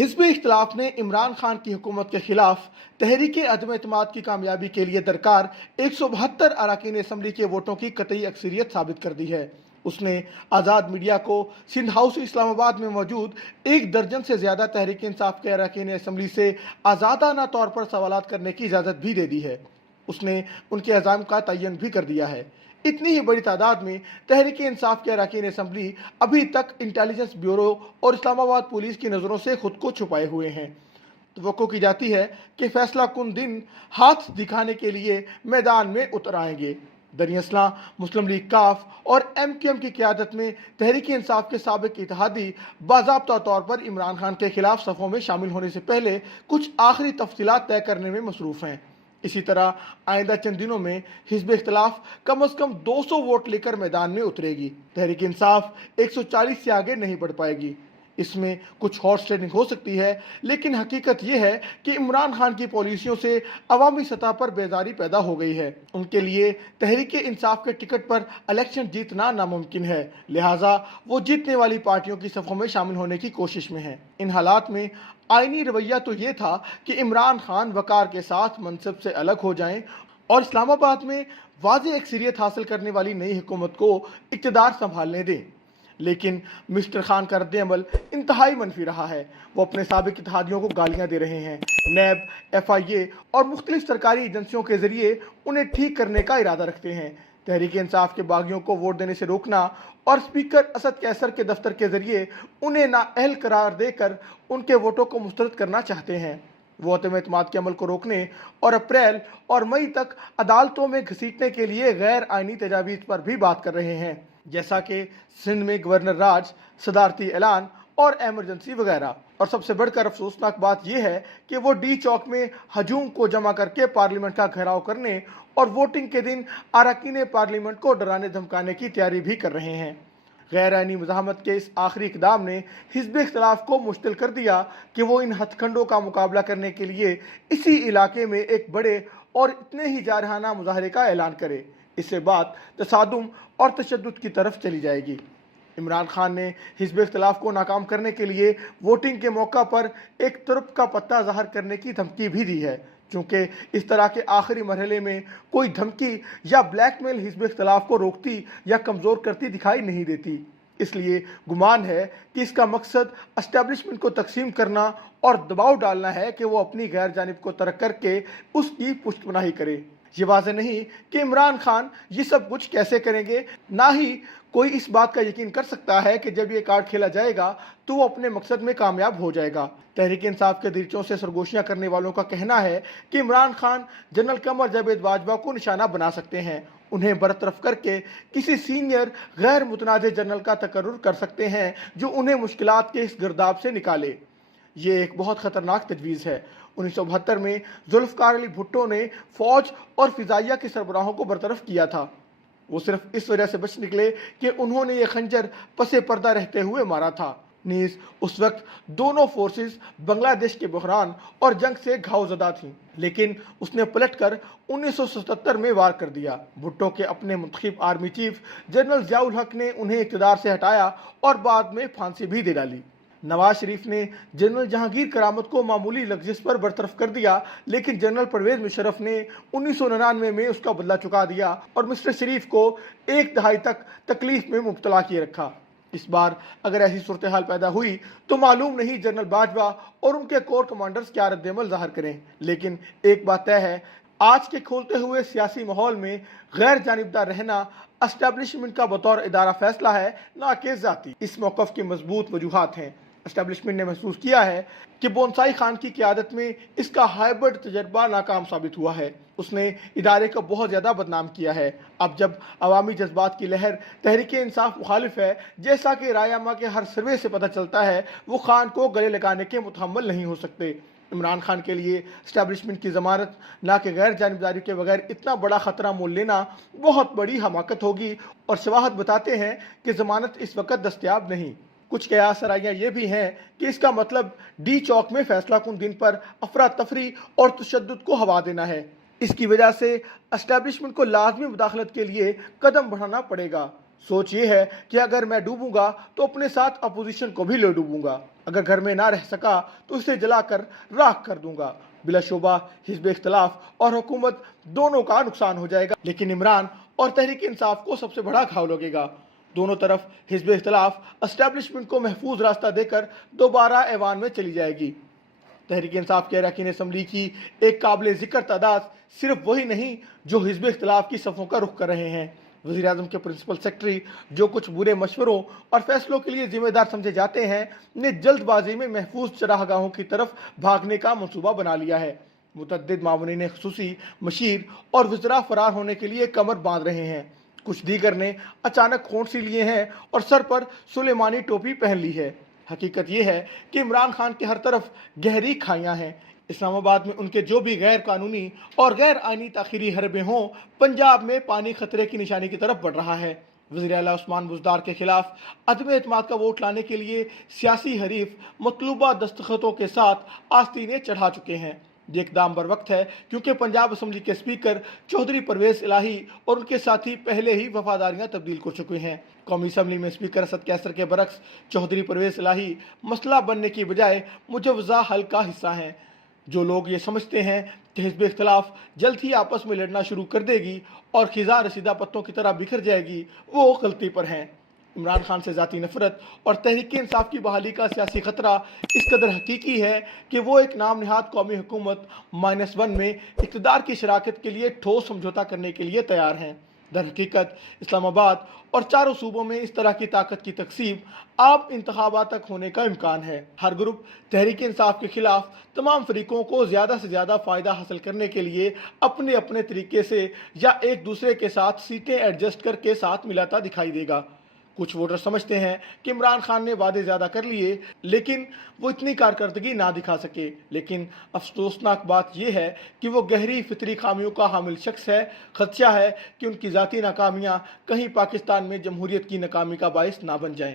हिज़्ब इख्तिलाफ ने इमरान खान की हुकूमत के खिलाफ तहरीक अदम एतमाद की कामयाबी के लिए दरकार 172 अरकान असम्बली के वोटों की कतई अक्सरियत साबित कर दी है। उसने आज़ाद मीडिया को सिंध हाउस इस्लामाबाद में मौजूद 1 दर्जन से ज़्यादा तहरीक इंसाफ के अरकान असम्बली से आज़ादाना तौर पर सवालात करने की इजाज़त भी दे दी है। उसने उनके अज़ाम का तयन भी कर दिया है। इतनी ही बड़ी तादाद में तहरीक इंसाफ के अरकान असम्बली अभी तक इंटेलिजेंस ब्यूरो और इस्लामाबाद पुलिस की नज़रों से खुद को छुपाए हुए हैं। तवक्को की जाती है कि फैसला कुन दिन हाथ दिखाने के लिए मैदान में उतर आएंगे। दरियासला मुस्लिम लीग काफ और MQM की क़यादत में तहरीक इंसाफ के साबिक इत्तेहादी बाज़ाब्ता तौर पर इमरान खान के खिलाफ सफ़ों में शामिल होने से पहले कुछ आखिरी तफसीलात तय करने में मसरूफ़ हैं। इसी तरह आइंदा चंद दिनों में हिज़्ब इख्तिलाफ कम अज़ कम 200 वोट लेकर मैदान में उतरेगी। तहरीक इंसाफ 140 से आगे नहीं बढ़ पाएगी। इसमें कुछ हॉर्स ट्रेडिंग हो सकती है, लेकिन हकीकत यह है कि इमरान खान की पॉलिसियों से अवामी सतह पर बेदारी पैदा हो गई है। उनके लिए तहरीक इंसाफ के टिकट पर इलेक्शन जीतना नामुमकिन है, लिहाजा वो जीतने वाली पार्टियों की सफ़ों में शामिल होने की कोशिश में है। इन हालात में आईनी रवैया तो ये था कि इमरान खान वकार के साथ मनसब से अलग हो जाएं और इस्लामाबाद में वाज़ेह अक्सरियत हासिल करने वाली नई हुकूमत को इक़्तिदार संभालने दें। लेकिन मिस्टर खान का रद्द-ए-अमल इंतहाई मनफी रहा है। वो अपने साबिक इत्तेहादियों को गालियां दे रहे हैं। नैब, FIA और मुख्तलिफ सरकारी एजेंसियों के जरिए उन्हें ठीक करने का इरादा रखते हैं। तहरीक इंसाफ के बागियों को वोट देने से रोकना और स्पीकर असद कैसर के दफ्तर के जरिए उन्हें नाअहल करार देकर उनके वोटों को मुस्तरद करना चाहते हैं। वो अदम एतमाद के अमल को रोकने और अप्रैल और मई तक अदालतों में घसीटने के लिए गैर आइनी तजावीज़ पर भी बात कर रहे हैं, जैसा कि सिंध में गवर्नर राज, सदारती ऐलान और एमरजेंसी वगैरह। और सबसे बढ़कर अफसोसनाक बात यह है कि वो डी चौक में हजूम को जमा करके पार्लियामेंट का घेराव करने और वोटिंग के दिन अरकान पार्लियामेंट को डराने धमकाने की तैयारी भी कर रहे हैं। गैर आइनी मुज़ाहमत के इस आखिरी इक़दाम ने हिज़्ब इख्तिलाफ को मुश्तिल कर दिया कि वो इन हथकंडों का मुकाबला करने के लिए इसी इलाके में एक बड़े और इतने ही जारहाना मुजाहरे का ऐलान करे। इससे बात तसादुम और तशद्दुद की तरफ चली जाएगी। इमरान खान ने हिज़्ब इख्तिलाफ को नाकाम करने के लिए वोटिंग के मौका पर एक तुर्क का पत्ता ज़ाहिर करने की धमकी भी दी है। चूँकि इस तरह के आखिरी मरहले में कोई धमकी या ब्लैकमेल हिज़्ब इख्तिलाफ को रोकती या कमज़ोर करती दिखाई नहीं देती, इसलिए गुमान है कि इसका मकसद एस्टेब्लिशमेंट को तकसीम करना और दबाव डालना है कि वो अपनी गैर जानिब को तर्क करके उसकी पुष्टपनाही करे। ये वाज़ेह नहीं कि इमरान खान ये सब कुछ कैसे करेंगे, ना ही कोई इस बात का यकीन कर सकता है कि जब ये कार्ड खेला जाएगा तो वो अपने मकसद में कामयाब हो जाएगा। तहरीक इंसाफ के दीर्चों से सरगोशियां करने वालों का कहना है कि इमरान खान जनरल कमर जावेद बाजवा को निशाना बना सकते हैं, उन्हें बरतरफ करके किसी सीनियर गैर मुतनाज़ जनरल का तकर्रुर कर सकते हैं जो उन्हें मुश्किलात के इस गिरदाब से निकाले। ये एक बहुत ख़तरनाक तजवीज़ है। 1972 में जुल्फ़िकार अली भुट्टो ने फ़ौज और फ़िज़ाइया के सरबराहों को बरतरफ किया था। वो सिर्फ इस वजह से बच निकले कि उन्होंने ये खंजर पसे पर्दा रहते हुए मारा था। नीज़ उस वक्त दोनों फोर्सेस बांग्लादेश के बहरान और जंग से घावज़दा थीं, लेकिन उसने पलटकर 1977 में वार कर दिया। भुट्टो के अपने मुंतखब आर्मी चीफ जनरल ज़ियाउल हक ने उन्हें इक़्तिदार से हटाया और बाद में फांसी भी दे डाली। नवाज शरीफ ने जनरल जहांगीर करामत को मामूली लफ्ज़ पर बरतरफ कर दिया, लेकिन जनरल परवेज़ मुशर्रफ ने 1999 में उसका बदला चुका दिया और मिस्टर शरीफ को एक दहाई तक तकलीफ में मुब्तला किए रखा। इस बार अगर ऐसी सूरत हाल पैदा हुई तो मालूम नहीं जनरल बाजवा और उनके कोर कमांडर्स क्या रद्द-ए-अमल ज़ाहिर करें। लेकिन एक बात तय है, आज के खोलते हुए सियासी माहौल में गैर जानिबदार रहना एस्टेब्लिशमेंट का बतौर इदारा फैसला है, ना कि ज़ाती। इस मौक़िफ़ की मजबूत वजूहात हैं। एस्टेब्लिशमेंट ने महसूस किया है कि बोनसाई खान की क़यादत में इसका हाइब्रिड तजर्बा नाकाम साबित हुआ है। उसने इदारे को बहुत ज़्यादा बदनाम किया है। अब जब अवामी जज्बात की लहर तहरीक इंसाफ मुखालिफ है, जैसा कि रायामा के हर सर्वे से पता चलता है, वो खान को गले लगाने के मुतहम्मिल नहीं हो सकते। इमरान खान के लिए एस्टेब्लिशमेंट की ज़मानत ना कि गैर जानिबदारी के बगैर इतना बड़ा ख़तरा मोल लेना बहुत बड़ी हमाकत होगी और शवाहद बताते हैं कि ज़मानत इस वक्त दस्तयाब नहीं। कुछ कयास सराइयाँ ये भी हैं कि इसका मतलब डी चौक में फैसला कुन दिन पर अफरा तफरी और तशद्दुद को हवा देना है। इसकी वजह से एस्टेब्लिशमेंट को लाजमी मुदाखलत के लिए कदम बढ़ाना पड़ेगा। सोच ये है कि अगर मैं डूबूंगा तो अपने साथ अपोजिशन को भी ले डूबूंगा। अगर घर में ना रह सका तो इसे जलाकर राख कर दूंगा। बिलाशुबा हिज़्ब इख्तिलाफ और हुकूमत दोनों का नुकसान हो जाएगा, लेकिन इमरान और तहरीक इंसाफ को सबसे बड़ा घाव लगेगा। दोनों तरफ हिज़्ब इख्तिलाफ एस्टेब्लिशमेंट को महफूज रास्ता देकर दोबारा ऐवान में चली जाएगी। तहरीक इंसाफ के अरकान असम्बली की एक काबिल ज़िक्र तादाद सिर्फ वही नहीं जो हिज़्ब इख्तिलाफ की सफ़ों का रुख कर रहे हैं। वज़ीर आज़म के प्रिंसिपल सेक्रेटरी, जो कुछ बुरे मशवरों और फैसलों के लिए जिम्मेदार समझे जाते हैं, ने जल्दबाजी में महफूज चरागाहों की तरफ भागने का मंसूबा बना लिया है। मुतअद्दिद मामूनीन खुसूसी, मशीर और वज़रा फरार होने के लिए कमर बांध रहे हैं। कुछ दीगर ने अचानक होंठ सी लिए हैं और सर पर सुलेमानी टोपी पहन ली है। हकीकत यह है कि इमरान खान के हर तरफ गहरी खाइयां हैं। इस्लामाबाद में उनके जो भी गैर कानूनी और गैर आईनी ताखीरी हरबे हों, पंजाब में पानी खतरे की निशानी की तरफ बढ़ रहा है। वज़ीर आला उस्मान बुज़दार के खिलाफ अदम एतमाद का वोट लाने के लिए सियासी हरीफ मतलूबा दस्तखतों के साथ आस्तीनें चढ़ा चुके हैं। ये इक़दाम बर वक्त है क्योंकि पंजाब असम्बली के स्पीकर चौधरी परवेज़ इलाही और उनके साथी पहले ही वफादारियां तब्दील कर चुके हैं। कौमी असम्बली में स्पीकर असद कैसर के बरक्स चौधरी परवेज़ इलाही मसला बनने की बजाय मुजव्वज़ा हल का हिस्सा हैं। जो लोग ये समझते हैं कि हिज़्ब इख्तिलाफ जल्द ही आपस में लड़ना शुरू कर देगी और खिज़ा रसीदा पत्तों की तरह बिखर जाएगी, वो गलती पर हैं। इमरान खान से ज़ाती नफरत और तहरीक इंसाफ की बहाली का सियासी खतरा इस कदर हकीकी है कि वो एक नाम निहाद कौमी हुकूमत -1 में इक़्तिदार की शराकत के लिए ठोस समझौता करने के लिए तैयार हैं। दर हकीकत इस्लामाबाद और चारों सूबों में इस तरह की ताकत की तकसीम आप इंतखाबात तक होने का इम्कान है। हर ग्रुप तहरीक इंसाफ के खिलाफ तमाम फरीकों को ज़्यादा से ज़्यादा फ़ायदा हासिल करने के लिए अपने अपने तरीके से या एक दूसरे के साथ सीटें एडजस्ट करके साथ मिलाता दिखाई देगा। कुछ वोटर समझते हैं कि इमरान खान ने वादे ज़्यादा कर लिए लेकिन वो इतनी कारकर्दगी ना दिखा सके, लेकिन अफसोसनाक बात यह है कि वो गहरी फितरी खामियों का हामिल शख्स है। खदशा है कि उनकी ज़ाती नाकामियाँ कहीं पाकिस्तान में जमहूरियत की नाकामी का बाइस ना बन जाएं।